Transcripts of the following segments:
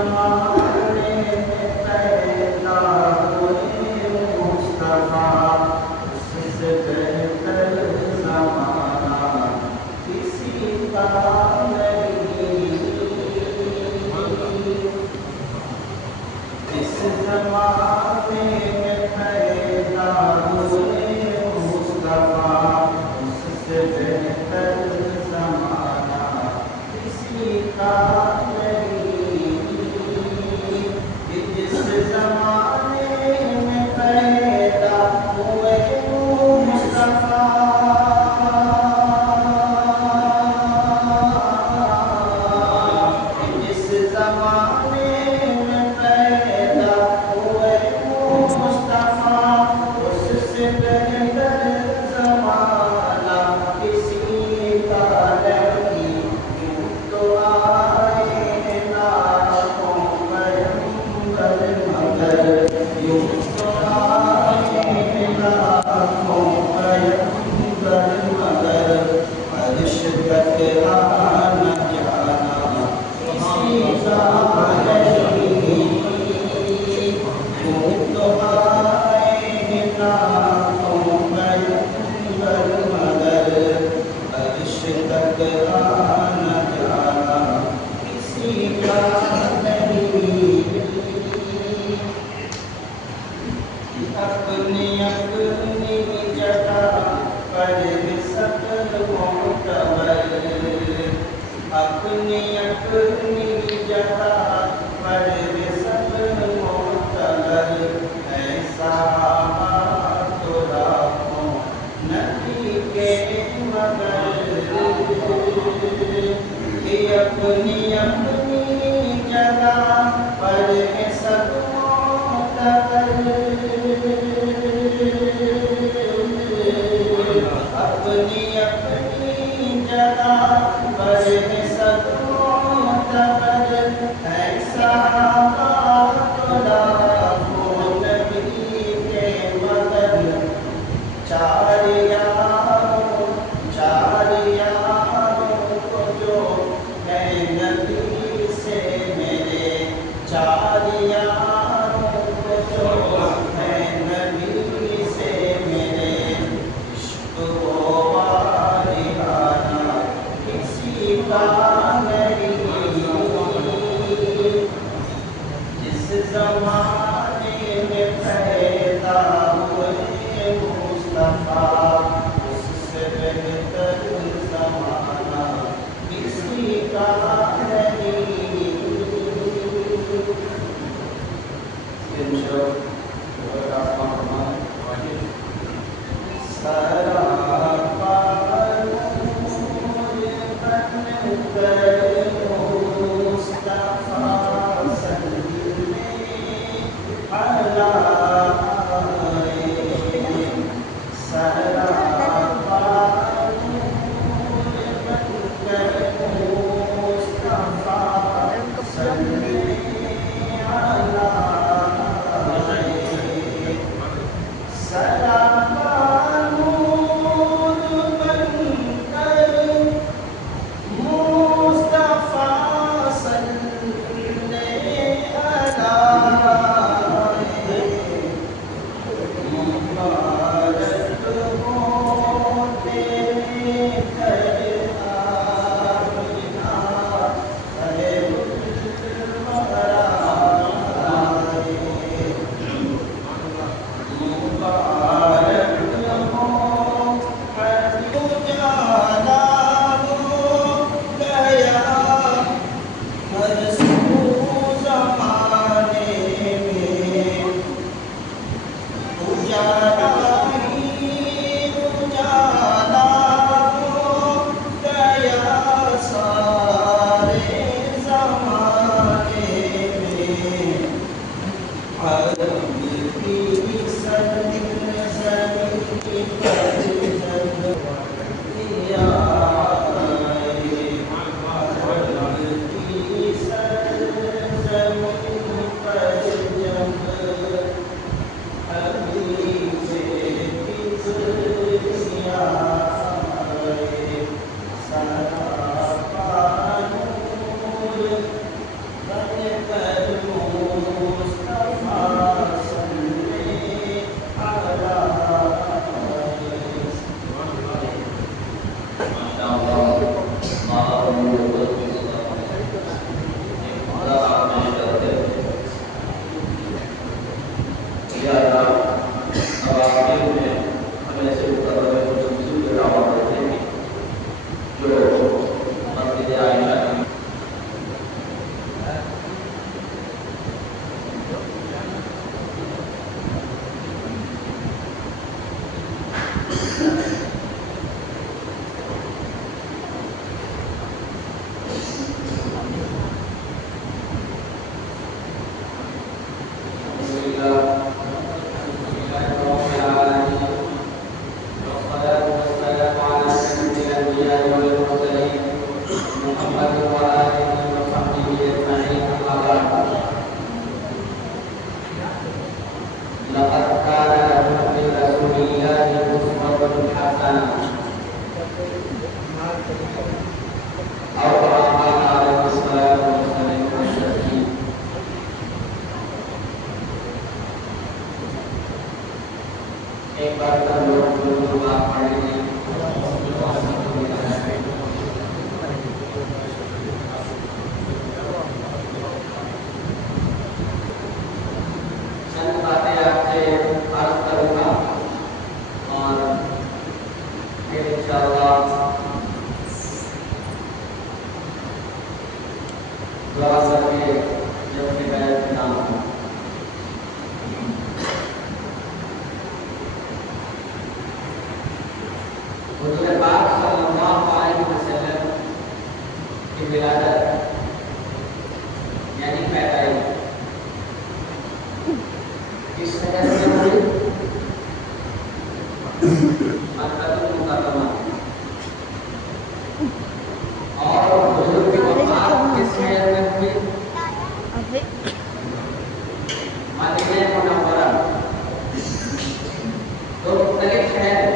زمانے میں پیدا ہوئے مصطفیٰ، اس سے بہتر زمانہ کسی کا نہیں۔ اس زمانے میں پیدا ہوئے مصطفیٰ، اس سے بہتر زمانہ کسی کا نہیں۔ اس زمانے میں پیدا ہوئے مصطفیٰ، اس زمانے میں پیدا ہوئے مصطفیٰ، اس سے بہتر زمانہ کسی کا نہیں۔ یوں تو آئے لاکھوں پیغمبر مگر، یوں تو آئے لاکھوں پیغمبر مگر، عرش تک آنا جانا کسی کا نہیں۔ یوں تو آئے لاکھوں پیغمبر مگر، عرش تک آنا جانا کسی کا نہیں۔ اپنی اپنی جگہ پر سب معتبر، اپنی اپنی جگہ پر سب معتبر، ایسا تو لاکھوں نبی کے مگر، کہ اپنی اپنی جگہ پر سب معتبر، اپنی اپنی جگہ پر سب معتبر، ایسا تو لاکھوں نبی کے مگر، چار یاروں کو جو ہے نبی سے میرے، چار یاروں کو جو ہے نبی سے میرے، عشق و والہانہ کسی کا نہیں۔ جس زمانے میں پیدا ہوئے مصطفیٰ، اس سے بہتر زمانہ کسی کا نہیں۔ سراپا نور بن کر مصطفیٰ صلی علیہ، سراپا نور بن کر مصطفیٰ صلی علیہ، سراپا نور بن کر مصطفیٰ مسجد عائشہ ایک بار سب لوگ بات پڑھ لیں چند باتیں آپ سے عرض کروں گا اور پھر انشاءاللہ دعا کر کے جب کہ میں اختتام ہوں حضور پاک صلی اللہ علیہ وسلم کی ولادت یعنی پیدائش کس شہر میں ہوئی؟ مکہ المکرمہ اور حضور کی وفات کس شہر میں ہوئی؟ مدینہ منورہ دو مختلف شہر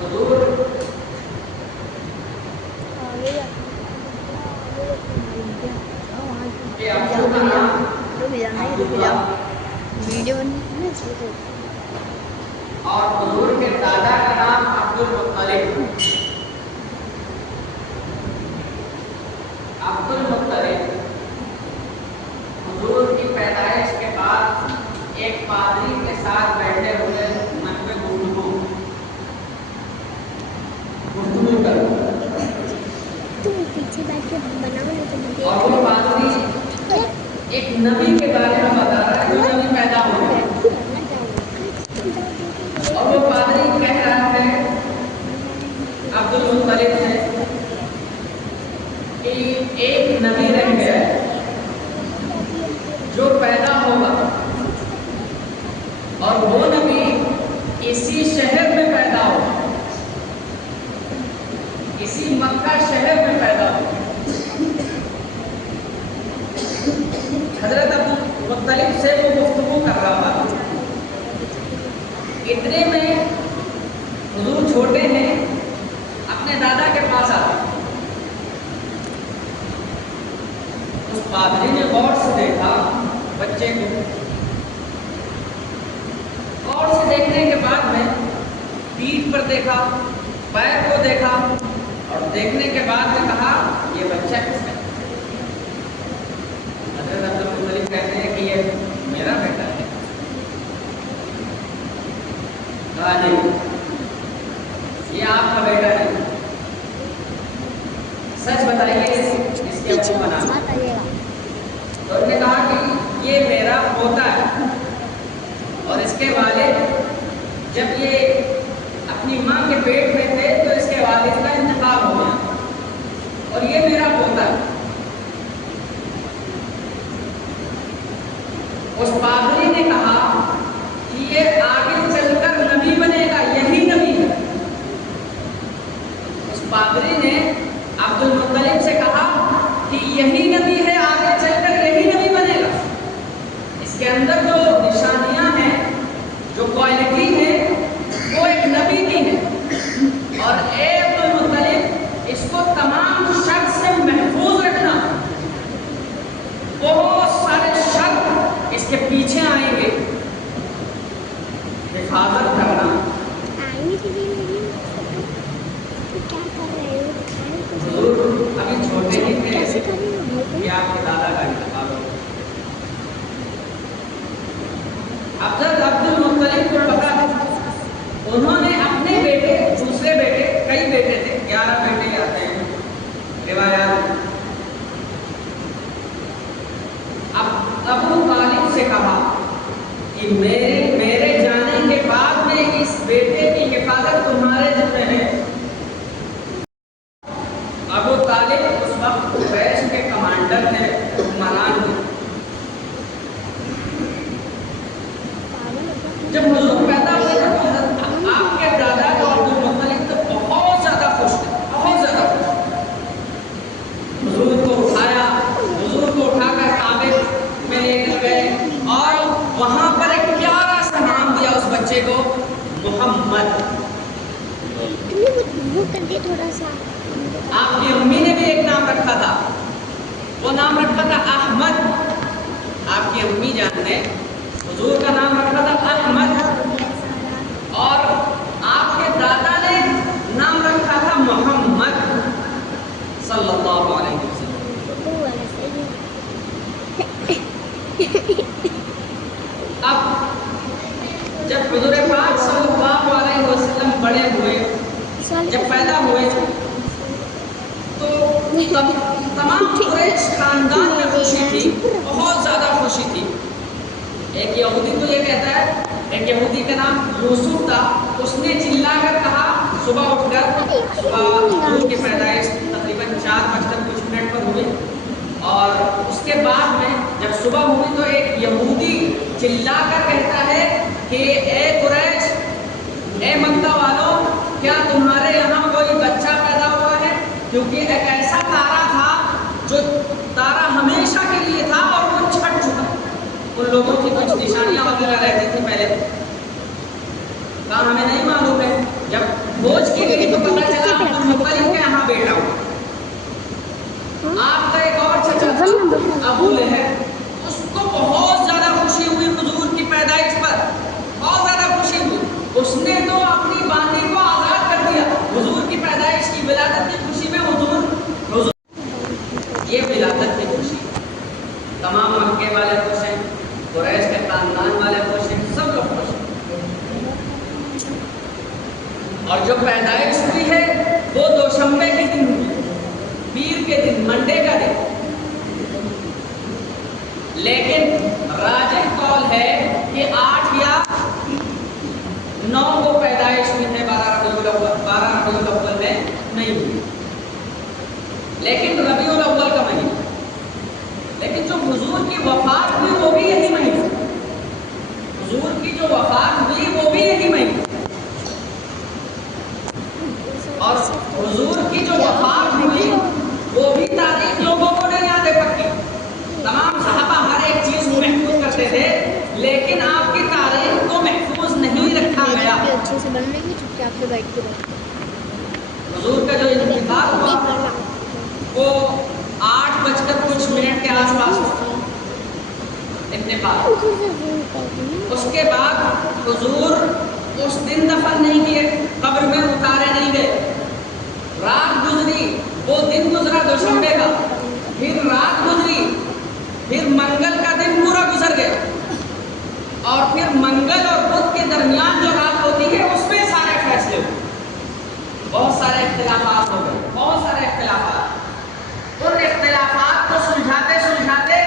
حضور کے ابو کا نام اور حضور کے دادا کا نام عبد المطلب حضور کی پیدائش کے بعد ایک پادری کے ساتھ بیٹھے ہوئے من میں گفتگو کروں اور وہ پادری ایک نبی کے بارے میں بتا رہا ہے جو نبی پیدا ہوئے اور وہ پادری کہہ رہا ہے عبد المطلب سے کہ ایک نبی رہ گیا ہے جو پیدا ہوگا اور وہ نبی اسی شہر میں پیدا ہوگا اسی مکہ شہر میں پیدا ہوگا حضرت عبد المطلب سے وہ گفتگو کر رہا تھا اتنے میں حضور چھوٹے ہیں اپنے دادا کے پاس آتے اس پادری نے غور سے دیکھا بچے کو غور سے دیکھنے کے بعد میں پیٹھ پر دیکھا پیر کو دیکھا اور دیکھنے کے بعد میں کہا یہ بچہ کس ہے؟ حضرت عبد المطلب کہتے ہیں کہ یہ میرا بیٹا ہے کہا نہیں یہ آپ کا بیٹا نہیں سچ بتائیے اس کے ابو کا نام تو انہوں نے کہا کہ یہ میرا پوتا ہے اور اس کے والد جب یہ اپنی ماں کے پیٹ میں تھے تو اس کے والد کا انتقال ہو گیا اور یہ میرا پوتا ہے اس پادری نے کہا کہ یہ آگے چل کر نبی بنے گا یہی نبی ہے اس پادری نے عبد المطلب سے کہا کہ یہی نبی ہے آگے چل کر یہی نبی بنے گا اس کے اندر جو نشانیاں ہیں جو کوالٹی ہے وہ ایک نبی کی ہے اور اے عبد المطلب اس کو تمام شر سے محفوظ رکھنا بہت سارے شر اس کے پیچھے آئیں گے وہ کر دے تھوڑا سا. آپ کی امی نے بھی ایک نام رکھا تھا، وہ نام رکھا تھا احمد. آپ کی امی جان نے حضور کا نام رکھا تھا احمد، اور آپ کے دادا نے نام رکھا تھا محمد صلی اللہ علیہ وسلم. اب جب حضور پاک صلی اللہ علیہ وسلم بڑے ہوئے، جب پیدا ہوئے، تو تمام قریش خاندان میں خوشی تھی، بہت زیادہ خوشی تھی. ایک یہودی تو یہ کہتا ہے، ایک یہودی کا نام یوسف تھا، اس نے چلا کر کہا صبح اٹھ کر، حضور کی پیدائش تقریباً 4:00 پر ہوئی، اور اس کے بعد میں جب صبح ہوئی تو ایک یہودی چلا کر کہتا ہے کہ اے قریش، اے مکہ والوں، کیا تمہارے یہاں کوئی بچہ پیدا ہوا ہے؟ کیونکہ ایک ایسا تارا تھا جو تارا ہمیشہ کے لیے تھا اور وہ چھٹ چکا. ان لوگوں کی کچھ نشانیاں وغیرہ رہتی تھی پہلے، کہاں ہمیں نہیں معلوم ہے. جب کھوج کی گئی تو پتہ چلا عبدالمطلب کے یہاں بیٹا ہوا. آپ کا ایک اور چچا تھا ابو لہب، اس کو بہت زیادہ خوشی ہوئی حضور کی پیدائش پر، بہت زیادہ خوشی ہوئی. اس نے تو اپنی باندی کو آزاد کر دیا حضور کی پیدائش کی ولادت کی خوشی میں. حضور یہ ولادت کی خوشی، تمام مکے والے خوش ہیں، قریش کے خاندان والے خوش ہیں، سب لوگ خوش ہیں. اور جو پیدائش ہوئی ہے وہ دوشنبے کے دن ہوئی، پیر کے دن، منڈے کا دن. لیکن راجح قول ہے کہ 8 یا 9 کو پیدائش ہوئی ہے، 12 ربیع الاول میں نہیں ہوئی، لیکن ربیع الاول کا مہینہ. لیکن جو حضور کی وفات ہوئی وہ بھی یہی مہینہ، حضور کی جو وفات ہوئی وہ بھی یہی مہینہ. اور حضور کی جو وفات ہوئی وہ بھی تاریخ لوگوں کو نہیں یاد ہے پکی. تمام صحابہ ہر ایک چیز کو محفوظ کرتے تھے، لیکن آپ کی تاریخ کو محفوظ نہیں رکھا گیا. اچھے سے بن رہی ہے، چپ چاپ سے بیٹھ کے حضور کا جو انتقال ہوا وہ 8:00 کے آس پاس ہوا انتقال. اس کے بعد حضور اس دن دفن نہیں کیے، قبر میں اتارے نہیں گئے. رات گزری، وہ دن گزرا دوشنبے کا، پھر رات گزری، پھر منگل کا دن پورا گزر گیا، اور پھر منگل اور بدھ کے درمیان جو رات ہوتی ہے اس میں سارے فیصلے ہوئے. بہت سارے اختلافات ہو گئے، بہت سارے اختلافات. ان اختلافات کو سلجھاتے سلجھاتے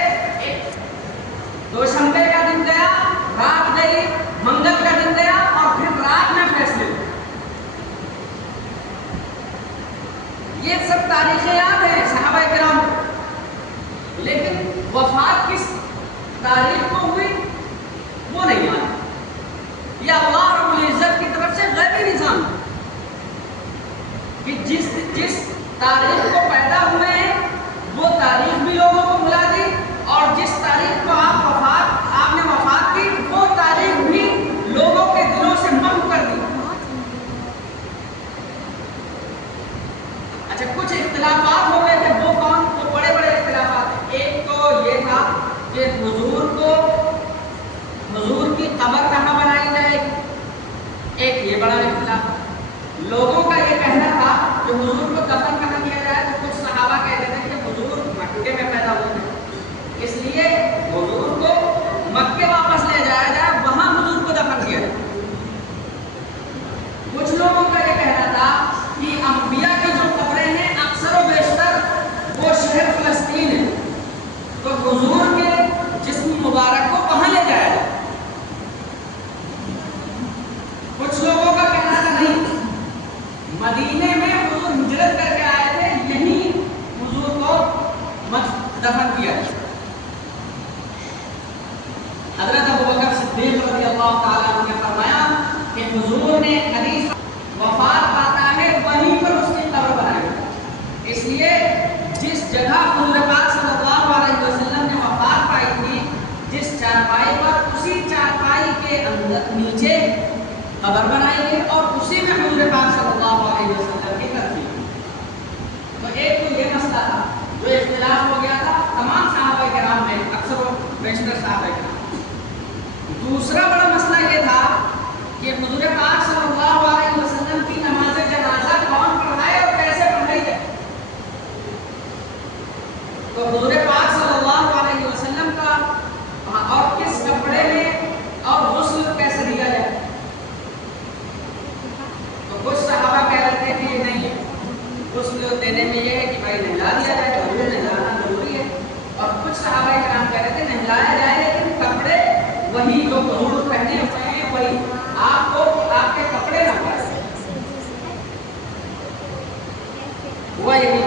دوشنبے کا دن گیا، رات گئی، منگل کا دن گیا، اور پھر رات میں فیصلے ہوئے. یہ سب تاریخیں یاد ہیں صحابہ کرام، لیکن وفات کس تاریخ کو ہوئی وہ نہیں یاد. یہ اللہ رب العزت کی طرف سے غیبی نظام کہ جس تاریخ کو پیدا ہوئے ہیں وہ تاریخ بھی لوگوں کو بلا دی، اور جس تاریخ کو آپ نے وفات کی وہ تاریخ بھی لوگوں کے دلوں سے محو کر دی. اچھا، کچھ اختلافات ہو گئے تھے، وہ کون؟ وہ بڑے بڑے اختلافات ہیں. ایک تو یہ تھا کہ حضور کی قبر کہاں بنائی جائے گی، ایک یہ بڑا اختلاف. لوگوں کا یہ کہنا تھا کہ حضور کو دفن کہاں کیا جائے، تو کچھ صحابہ کہتے تھے کہ حضور مکے میں پیدا ہوئے تھے، اس لیے حضور کو مکے واپس لے جایا جائے، وہاں حضور کو دفن کیا جائے. کچھ لوگوں کا یہ کہنا تھا کہ انبیاء کی جو قبریں ہیں اکثر و بیشتر وہ شہر فلسطین ہے، تو حضور کے جسم مبارک کو وہاں لے جایا جائے. کچھ لوگوں کا کہنا تھا نہیں، مدینے میں حضور ہجرت کر کے آئے تھے، یہیں حضور کو دفن کیا. حضرت ابوبکر صدیق رضی اللہ تعالیٰ عنہ نے فرمایا کہ حضور نے حدیث وفات پاتا ہے وہیں پر اس کی قبر بنائی. اس لیے جس جگہ حضور پاک صلی اللہ علیہ وسلم نے وفات پائی تھی، جس چارپائی پر، اسی چارپائی کے اندر نیچے قبر بنائیے اور اسی میں حضور پاک صلی اللہ علیہ وسلم کی تدفین. تو ایک تو یہ مسئلہ تھا جو اختلاف ہو گیا تھا تمام صحابہ کرام میں، اکثر و بیشتر صحابہ کرام. دوسرا بڑا مسئلہ یہ تھا کہ حضور پاک صلی اللہ علیہ وسلم کی نماز جنازہ کون پڑھائے اور کیسے پڑھائی جائے. تو حضور پاک صلی اللہ علیہ وسلم کا اور کس کپڑے میں اور غسل کیسے دیا جائے. تو کچھ صحابہ کہہ رہے تھے کہ نہیں ہے، غسل دینے میں یہ ہے کہ بھائی نہلا دیا جائے، تو حضور نہلانا ضروری ہے. اور کچھ صحابہ کرام کہہ رہے تھے نہلایا جائے لیکن کپڑے وہی جو حضور پہنے ہوئے ہیں وہی، آپ کو آپ کے کپڑے نہ پڑے. ہوا یہی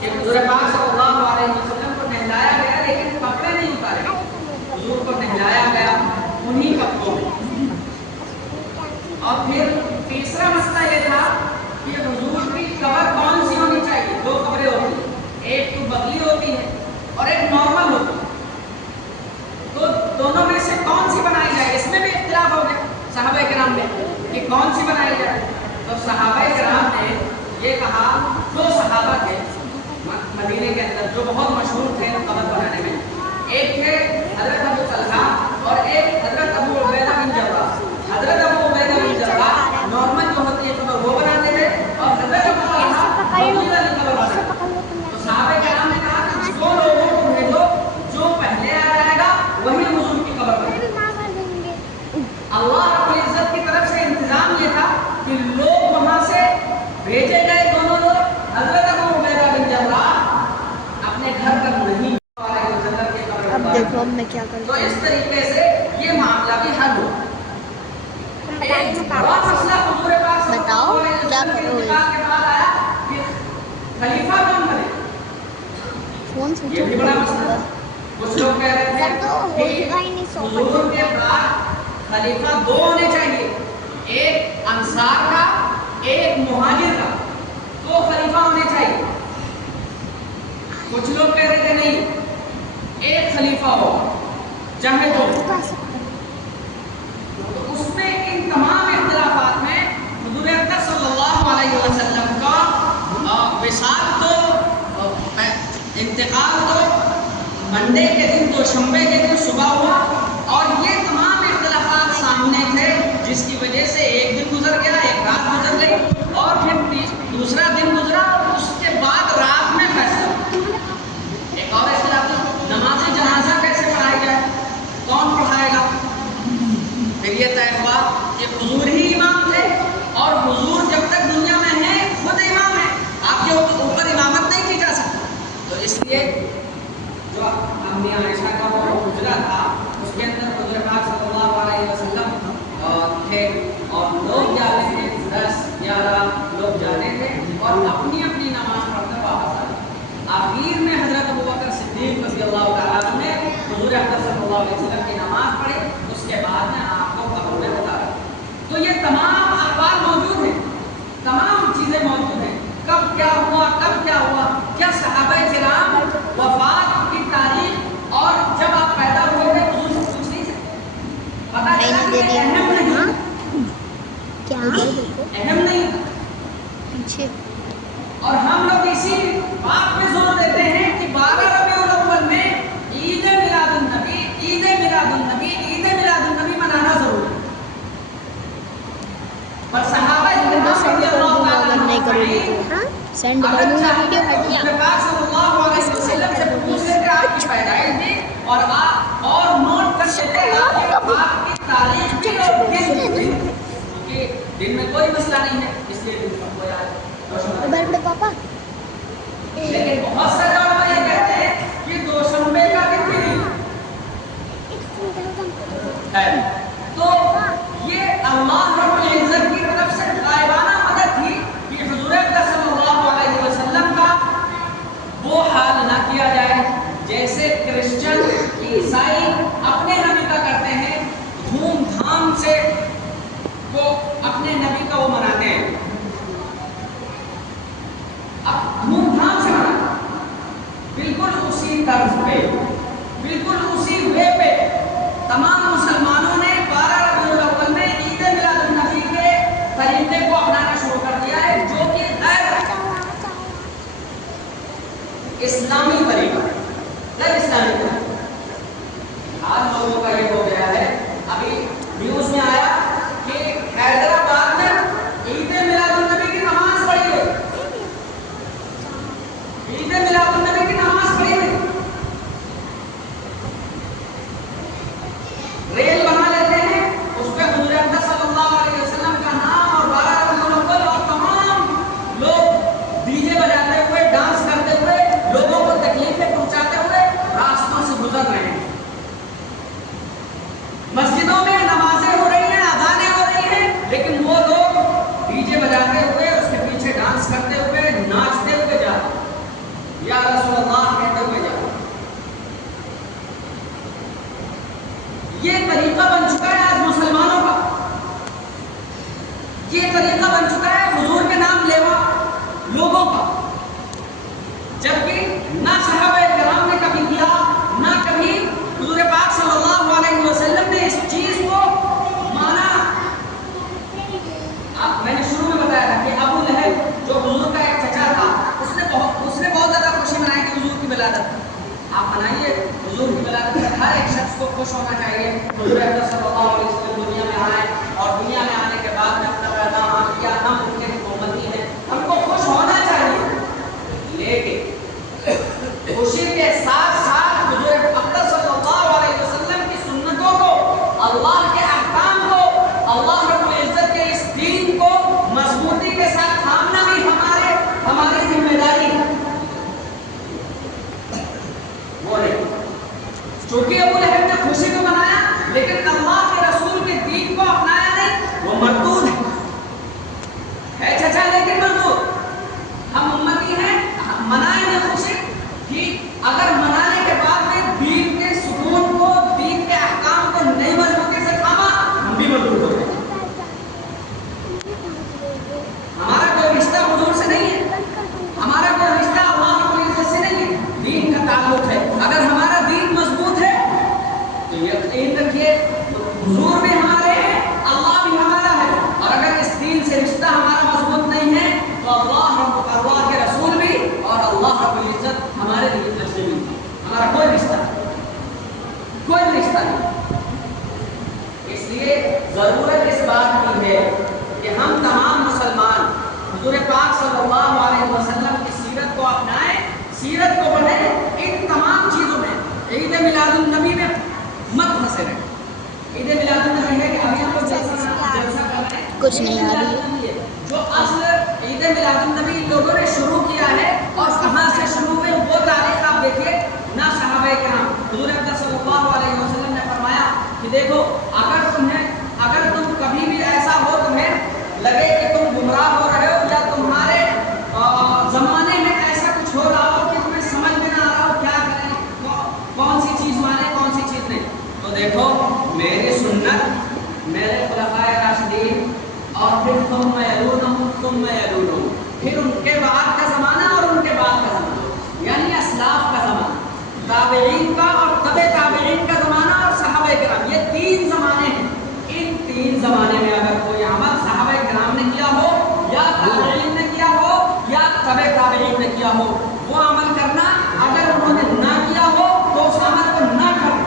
کہ حضور پاک صلی اللہ علیہ وسلم کو نہلایا گیا لیکن کپڑے نہیں اتارے. حضور کو نہلایا گیا انہی کپڑوں میں. اور پھر تیسرا مسئلہ یہ تھا کہ حضور کی قبر کون سی ہونی چاہیے. دو قبریں ہوتی ہیں، ایک تو بغلی ہوتی ہے اور ایک نارمل ہوتی ہے. تو دونوں میں سے کون سی بنائی جائے، اس میں بھی اختلاف ہو گیا صحابہ کرام میں کہ کون سی بنائی جائے. تو صحابہ کرام نے یہ کہا، دو صحابہ تھے مدینے کے اندر جو بہت مشہور تھے قبر بنانے میں. ایک تھے حضرت ابو طلحہ اور ایک حضرت ابو عبیدہ بن جراح. حضرت ابو عبیدہ بن جراح نارمل جو ہوتی ہے قبر وہ بناتے تھے اور حضرت ابو طلحہ بغلی والی قبر بناتے تھے. تو صحابہ کرام نے کہا کہ اس دو لوگوں کو بھیجو، جو پہلے آ جائے گا وہی حضور کی قبر بنے. اللہ رب العزت کی طرف سے انتظام یہ تھا کہ لوگ وہاں سے بھیجے گئے. دونوں لوگ حضرت ابو عبیدہ بن جراح اپنے گھر پر نہیں. اب دیکھو اب میں کیا تو کرتا اس ہوں. طریقے سے یہ معاملہ بھی حل ہو. ایک بڑا مسئلہ حضور پاک صلی بتاؤ اللہ علیہ کیا وسلم کے کرو. انتقال کے بعد آیا کہ خلیفہ کون بنے. فون سوئچ یہ بھی بڑا مسئلہ. کچھ لوگ کہہ رہے سر تو ہو تھے ہی گا ہی نہیں کہ 100%. حضور کے بعد خلیفہ دو ہونے چاہیے، ایک انصار کا ایک مہاجر کا. دو خلیفہ ہونے چاہیے. کچھ لوگ کہہ رہے تھے نہیں، ایک خلیفہ ہو چاہے دو. تو اس میں ان تمام اختلافات میں حضور اکرم صلی اللہ علیہ وسلم کا وصال تو انتقال تو منڈے کے دن، دوشنبے کے دن صبح ہوا. اور یہ تمام اختلافات سامنے تھے جس کی وجہ سے ایک دن گزر گیا، ایک رات گزر گئی اور پھر دوسرا دن گزرا اور اس کے بعد رات میں فیصلہ. ایک اور اختلاف تھا نماز جنازہ کیسے پڑھائی جائے، کون پڑھائے گا. پھر یہ طے ہوا کہ حضور ہی امام تھے اور حضور جب تک دنیا میں ہیں خود امام ہیں، آپ کے اوپر امامت نہیں کی جا سکتی. تو اس لیے جو امی عائشہ کا وہ حجرہ تھا اس کے اندر حضور پاک صلی اللہ علیہ وسلم تھے اور لوگ جاتے تھے، 10-11 لوگ جاتے تھے اور اپنی اپنی نماز پڑھ کر واپس آتے. آخر میں حضرت ابوبکر صدیق رضی اللہ تعالیٰ عنہ نے حضور اکرم صلی اللہ علیہ وسلم کی نماز پڑھی، اس کے بعد میں آپ کو قبر میں اتارا. تو یہ تمام اخبار موجود ہیں، تمام چیزیں موجود ہیں. کب کیا ہوا، کب کیا ہوا، کیا صحابہ کرام وفات کی تاریخ اور جب آپ پیدا ہوئے تھے حضور سے پوچھ نہیں سکتے. پتہ چلا کہ یہ اہم نہیں، کیا دیکھو اہم نہیں. پیچھے اور ہم لوگ اسی بات پہ زور دیتے ہیں کہ 12 ربیع الاول میں عید میلاد النبی، عید میلاد النبی، عید میلاد النبی منانا ضروری ہے. پر صحابہ کرام رضی اللہ تعالیٰ عنہ نہیں کرو گے تو سینڈ کر دوں گا ویڈیو ہٹ حضور گیا. پاک صلی اللہ علیہ وسلم سے پوچھ لیتے آپ کی پیدائش دی اور آپ اور نوٹ کر لیتے آپ کی تاریخ بھی اور دن، کیونکہ دن میں کوئی مسئلہ نہیں ہے اس لیے دن سب کو یاد بڑے بڑے پاپا ہے. لیکن بہت سارے علماء یہ کہتے ہیں کہ دوشنبے کا دن بھی نہیں ہے. تو یہ اللہ رب العزت کی طرف سے غائبانہ مدد تھی کہ حضور اکرم صلی اللہ علیہ وسلم کا وہ حال نہ کیا جائے جیسے کرسچن عیسائی اپنے نبی کا کرتے ہیں، دھوم دھام سے وہ اپنے نبی کا وہ مناتے ہیں. اب دھوم دھام سے مناتے بالکل اسی طرز پہ، بالکل اسی وے پہ تمام مسلمانوں نے 12 ربیع الاول میں عید میلاد النبی کے اسلامی طریقہ غیر اسلامی طریقہ. آج لوگوں کا یہ ہو گیا ہے. ابھی نیوز میں آیا کہ حیدرآباد میں عید میلاد النبی کی نماز پڑھی گئی. عید میلاد النبی کی نماز پڑھی گئی. ریل بنا لیتے ہیں, اس پہ حضور اکرم صلی اللہ علیہ وسلم کا نام اور 12 ربیع الاول اور تمام لوگ ڈی جے بجاتے ہوئے, ڈانس کرتے ہوئے, لوگوں کو تکلیفیں پہنچاتے ہوئے راستوں سے گزر رہے ہیں. مسجدوں میں نمازیں ہو رہی ہیں, اذانیں ہو رہی ہیں, لیکن وہ لوگ ڈی جے بجاتے ہوئے, اس کے پیچھے ڈانس کرتے ہوئے, ناچتے ہوئے جا رہے ہیں. یا رسول اللہ کہتے ہوئے جا رہے ہیں. یہ طریقہ بن چکا ہے آج مسلمانوں کا. یہ طریقہ بن چکا ہے حضور کے نام لیوا لوگوں کا, جبکہ نہ صحابہ کرام نے کبھی کیا, نہ کبھی حضور پاک صلی اللہ علیہ وسلم نے اس چیز کو مانا. اب میں نے شروع میں بتایا تھا کہ ابو لہب جو حضور کا ایک چچا تھا, اس نے بہت زیادہ خوشی منائی کہ حضور کی ولادت. آپ منائیے حضور کی ولادت پر ہر ایک شخص کو خوش ہونا چاہیے. حضور اکرم صلی اللہ علیہ وسلم دنیا میں آئے اور دنیا میں آنے کے بعد میں اپنا پیغام کیا, ہم ان کے امتی ہیں, ہم کو خوش ہونا چاہیے. لیکن خوشی کے ساتھ ساتھ حضور اکرم صلی اللہ علیہ وسلم کی سنتوں کو, اللہ کے احکام کو, اللہ رب العزت کے اس دین کو مضبوطی کے ساتھ تھامنا بھی ہماری ذمہ داری ہے. وہ نہیں, چونکہ ابو لہب نے خوشی کو منایا لیکن اللہ کے رسول کے دین کو اپنایا نہیں, وہ مردود ہے چچا لیکن مردود. ہم امتی ہیں, منائیں گے خوشی کہ اگر منانے کے بعد میں دین کے سکون کو, دین کے احکام کو نئی مضبوطی سے تھاما, ہم بھی مردود ہو گئے. ہمارا کوئی رشتہ حضور سے نہیں ہے, ہمارا کوئی رشتہ اللہ کی عزت سے نہیں ہے, دین کا تعلق ہے. اگر ہمارا دین مضبوط ہے تو یقین رکھیے حضور بھی ہمارے ہیں, اللہ بھی ہمارا ہے. اور اگر اس دین سے رشتہ ہمارا مضبوط نہیں ہے تو اللہ کے رسول بھی اور اللہ رب العزت ہمارے لیے تسلیم بھی, ہمارا کوئی رشتہ نہیں, کوئی رشتہ نہیں. اس لیے ضرورت اس بات کی ہے کہ ہم تمام مسلمان حضور پاک صلی اللہ علیہ وسلم کی سیرت کو اپنائیں, سیرت کو پڑھیں. ان تمام چیزوں میں عید میلاد النبی میں مت پھنسے رہیں. عید میلاد النبی ہے کہ ابھی ہم لوگ جلسہ کر رہے ہیں, کچھ نہیں آ رہی ہے. جو اصل عید میلاد النبی لوگوں نے شروع کیا ہے اور کہاں سے شروع ہوئے وہ تاریخ آپ دیکھیے. نہ صحابہ کرام, حضور اکرم صلی اللہ علیہ وسلم نے فرمایا کہ دیکھو اگر تم کبھی بھی ایسا ہو, تمہیں لگے کہ تم گمراہ ہو رہے ہو یا تمہارے زمانے میں ایسا کچھ ہو رہا ہو کہ تمہیں سمجھ میں نہ آ رہا ہو کیا کریں, کون سی چیز مانیں کون سی چیز نہیں, تو دیکھو میری سنت, میرے خلفائے راشدین, اور پھر ثم یلونہم, پھر ان کے بعد کا زمانہ اور ان کے بعد کا زمانہ, یعنی اسلاف کا زمانہ, تابعین کا اور تبع تابعین کا زمانہ اور صحابہ کرام. یہ 3 زمانے ہیں. ان 3 زمانے میں اگر کوئی عمل صحابہ کرام نے کیا ہو یا تابعین نے کیا ہو یا تبع تابعین نے کیا ہو, وہ عمل کرنا. اگر انہوں نے نہ کیا ہو تو اس عمل کو نہ کرنا.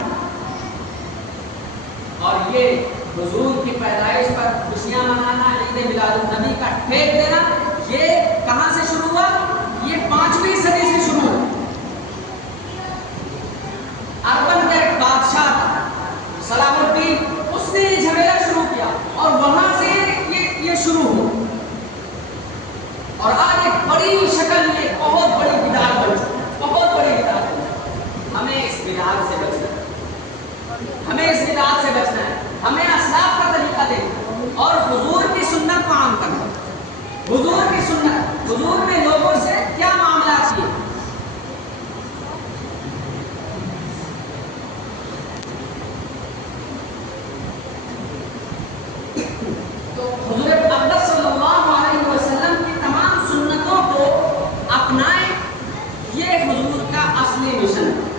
اور یہ حضور کی پیدائش پر خوشیاں منانا, عید میلاد النبی کا ٹھیک دینا, یہ کہاں سے شروع ہوا؟ یہ 5ویں صدی سے شروع ہوا. اربن کا ایک بادشاہ تھا صلاح الدین, اس نے یہ جھمیلا شروع کیا اور وہاں سے یہ شروع ہوا. اور آج ایک بڑی شکل میں بہت بڑی بدعت بن چکی, بہت بڑی بدعت بن چکی. ہمیں اس بدعت سے بچنا ہے, ہمیں اس بدعت سے بچنا ہے. ہمیں اسلاف کا طریقہ دیکھنا اور حضور کی سنت کو عام کرنا. حضور کی سنت, حضور نے لوگوں سے کیا معاملات کیے. تو حضور اقدس صلی اللہ علیہ وسلم کی تمام سنتوں کو اپنائیں, یہ حضور کا اصلی مشن ہے.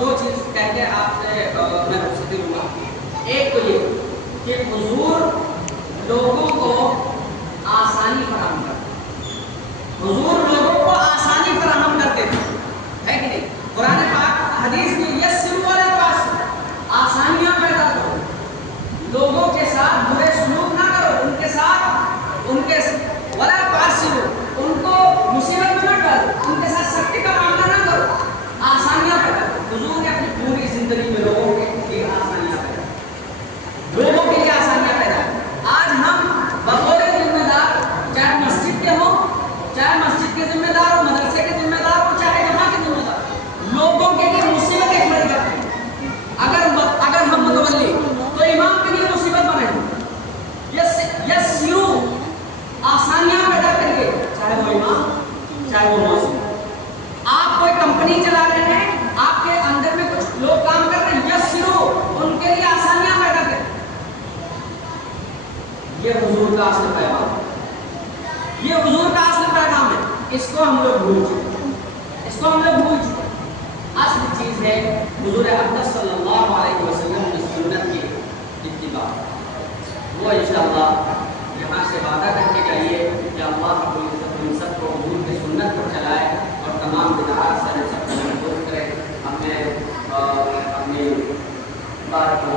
دو چیز کہہ کے آپ سے میں رخصتی لوں گا. ایک تو یہ کہ حضور لوگوں کو اصل پیغام ہے، یہ حضور کا اصل پیغام ہے، اس کو ہم لوگ بھول چکے، اصل چیز ہے حضور اقدس صلی اللہ علیہ وسلم کی سنت کی اتباع۔ وہ انشاءاللہ یہاں سے وعدہ کر کے جائیے کہ اللہ رب العزت ہم سب کو حضور کی سنت پر چلائے اور تمام بدعات سے سب کو محفوظ کرے۔ ہمیں اپنی بات کو